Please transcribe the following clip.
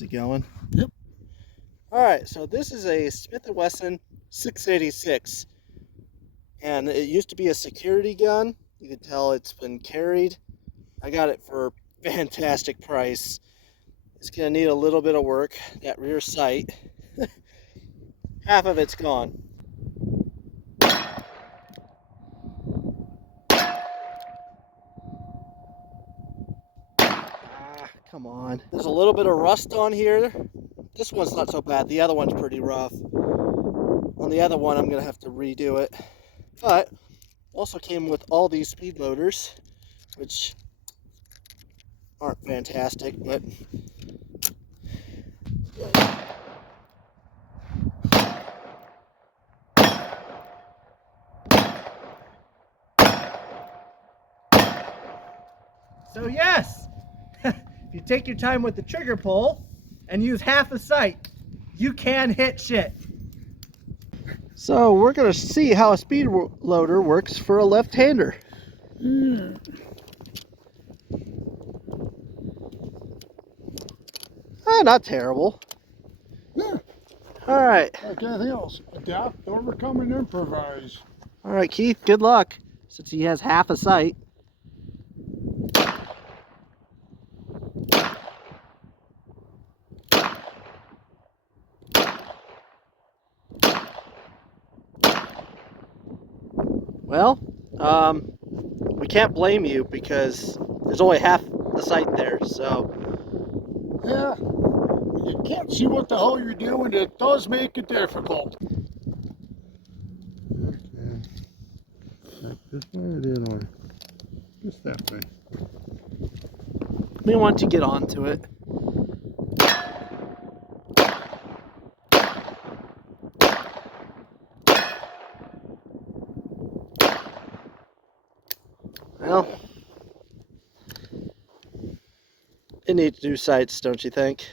Is it going? Yep. All right, so this is a Smith & Wesson 686, and it used to be a security gun. You can tell it's been carried. I got it for a fantastic price. It's gonna need a little bit of work. That rear sight, half of it's gone. Come on. There's a little bit of rust on here. This one's not so bad. The other one's pretty rough. On the other one, I'm gonna have to redo it. But also came with all these speed loaders, which aren't fantastic, but so yes, if you take your time with the trigger pull and use half a sight, you can hit shit. So we're gonna see how a speed loader works for a left-hander. Not terrible. Yeah. All right. Like anything else, adapt, overcome, and improvise. All right, Keith, good luck, since he has half a sight. Well, we can't blame you because there's only half the sight there, so. Yeah. When you can't see what the hell you're doing, it does make it difficult. Okay. Like this way or the other way? Just that way. We want to get onto it. Well, it needs new sights, don't you think?